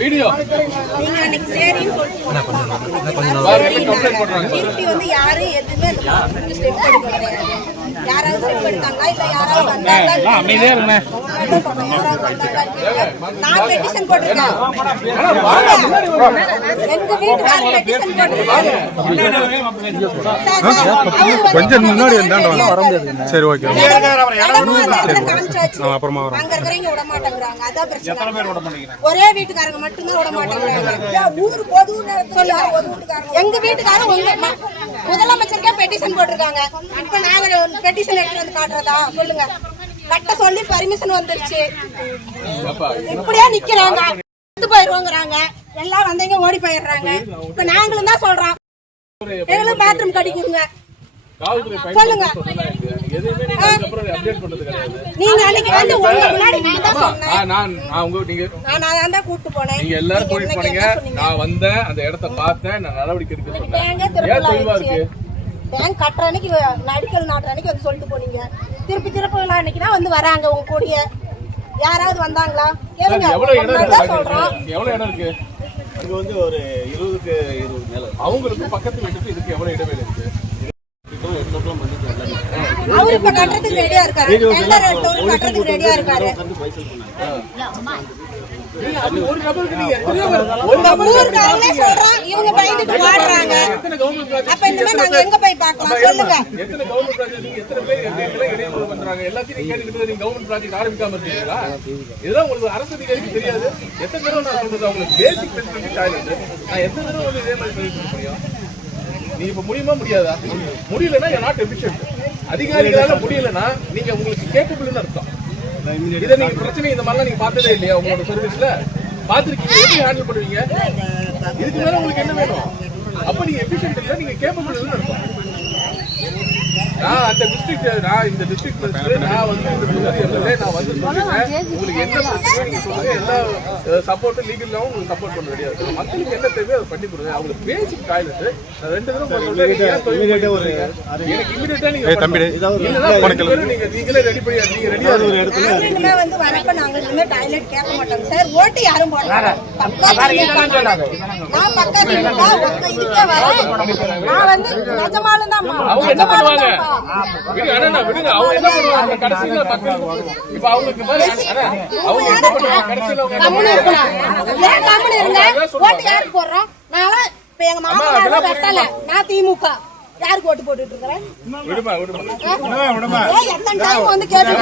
Video நீங்க அன்னைக்கு சரின்னு திருப்பி வந்து யாரும் எதுவுமே ஸ்டெப் எடுக்க கிடையாது. யாராவது ஸ்டெப் எடுத்தாங்களா இல்ல யாராவது வந்தாங்களா? அமைதியா இருங்க. நான் பெட்டிஷன் போட்டிருக்கேன். எங்க வீட்டுக்காரர் பெட்டிஷன் போட்டிருக்காரு. கொஞ்சம் முன்னாடி வர முடியாது. சரி ஓகே. அப்புறமா வரோம். அங்க இருக்கிறவங்க விட மாட்டேங்கிறாங்க. அதான் பிரச்சனை. ஒரே வீட்டுக்காரங்க மட்டும்தான் விட மாட்டேங்கிறாங்க. ஊரு பொதுன்னு சொல்லுங்க. எங்க வீட்டுக்காரங்க உங்க முதலமைச்சருக்கே பெட்டிஷன் போட்டிருக்காங்க. இப்ப நாங்க பெட்டிஷன் எடுத்து வந்து காட்டுறதா சொல்லுங்க. கட்ட சொல்லி பர்மிஷன் வந்துருச்சு. இப்படியே நிக்கிறாங்க. போயிருவாங்க. எல்லாம் வந்தவங்க ஓடி போயிடுறாங்க. இப்ப நாங்களும் தான் சொல்றோம், எங்களும் பாத்ரூம் கட்டி கொடுங்க சொல்லுங்க. நீங்க அன்னைக்கு வந்து உங்க முன்னாடி நான் தான் சொன்னேன். நான் தான் கூட்டிட்டு போனேன். நீங்க எல்லாரும் கூட்டிட்டு போனீங்க. நான் வந்தேன், அந்த இடத்தை பார்த்தேன், நான் நடவடிக்கை எடுக்கிறேன். பேங்க் கட்டுற அன்னைக்கு நடிக்கல் நாட்டுற அன்னைக்கு வந்து சொல்லிட்டு போனீங்க. திருப்பி அன்னைக்கு தான் வந்து வராங்க. உங்க கூடிய யாராவது வந்தாங்களா கேளுங்க. சொல்றோம். எவ்வளவு இடம் இருக்கு? அங்க வந்து ஒரு 20க்கு 20 மேல. அவங்களுக்கு பக்கத்து வீட்டுக்கு இதுக்கு எவ்வளவு இடைவெளி இருக்கு? அவரு இப்ப கட்டுறதுக்கு ரெடியா இருக்காரு. கட்டுறதுக்கு ரெடியா இருக்காரு. ஒரு நபருக்கு நீங்க ஊர்காரங்களே சொல்றோம், இவங்க பயந்துட்டு வாடுறாங்க. அப்ப இனிமே நாங்க எங்க போய் பார்க்கலாம் சொல்லுங்க. எத்தனை கவர்மெண்ட் ப்ராஜெக்ட் நீங்க எத்தனை பேர் இடையூறு பண்றாங்க? எல்லாத்தையும் நீங்க கேட்டுக்கிட்டு நீங்க கவர்மெண்ட் ப்ராஜெக்ட் ஆரம்பிக்காம இருக்கீங்களா? இதெல்லாம் உங்களுக்கு அரசு அதிகாரிக்கு தெரியாது. எத்தனை தடவை நான் சொல்றது உங்களுக்கு பேசிக் ஃபெசிலிட்டி டாய்லெட். நான் எத்தனை தடவை வந்து இதே மாதிரி சொல்லிட்டு முடியும்? நீ இப்ப முடியுமா முடியாதா? முடியலன்னா you're not efficient. அதிகாரிகளால முடியலன்னா நீங்க உங்களுக்கு கேப்பபிள்னு அர்த்தம். இதை நீங்க பிரச்சனை இந்த மாதிரிலாம் நீங்க பார்த்ததே இல்லையா? உங்களோட சர்வீஸ்ல பாத்துருக்கீங்க. எப்படி ஹேண்டில் பண்ணுவீங்க? இதுக்கு மேல உங்களுக்கு என்ன வேணும்? அப்ப நீங்க எஃபிஷியன்ட் இல்ல, நீங்க கேப்பபிள்னு அர்த்தம். நான் அந்த டிஸ்ட்ரிக்ட், நான் இந்த டிஸ்ட்ரிக்ட் நான் வந்து நான் வந்து சொல்லிட்டேன். உங்களுக்கு என்ன பிரச்சனை நீங்க சொல்லுங்க. எல்லா சப்போர்ட் லீகலாவும் உங்களுக்கு சப்போர்ட் பண்ண ரெடியா இருக்கு. மக்களுக்கு என்ன தேவையோ அதை பண்ணி கொடுங்க. அவங்களுக்கு பேசிக் டாய்லெட் நான் 2 தடவை சொல்றேன். எனக்கு இமிடியேட்டா நீங்க நீங்களே ரெடி பண்ணி நீங்க ரெடியா ஒரு இடத்துல நீங்க வந்து வரப்ப நாங்க இனிமே டாய்லெட் கேட்க மாட்டோம் சார். ஓட்டு யாரும் போடல. நான் பக்கத்துல இதுக்கே வரேன். நான் வந்து நிஜமாலும் தான் அவங்க என்ன பண்ணுவாங்க? விடுங்க. அவங்க என்ன பண்ணுவாங்க? கடைசியில மக்கள் இப்ப அவங்களுக்கு அவங்க என்ன பண்ணுவாங்க? கடைசியில கம்முனு இருக்கணும். ஏன் கம்முனு இருங்க? ஓட்டு யாருக்கு போடுறோம்? நான் இப்ப எங்க மாமா கட்டல. நான் திமுக. யாருக்கு ஓட்டு போட்டுட்டு இருக்கிறேன்? விடுமா எத்தனை டைம் வந்து கேட்டு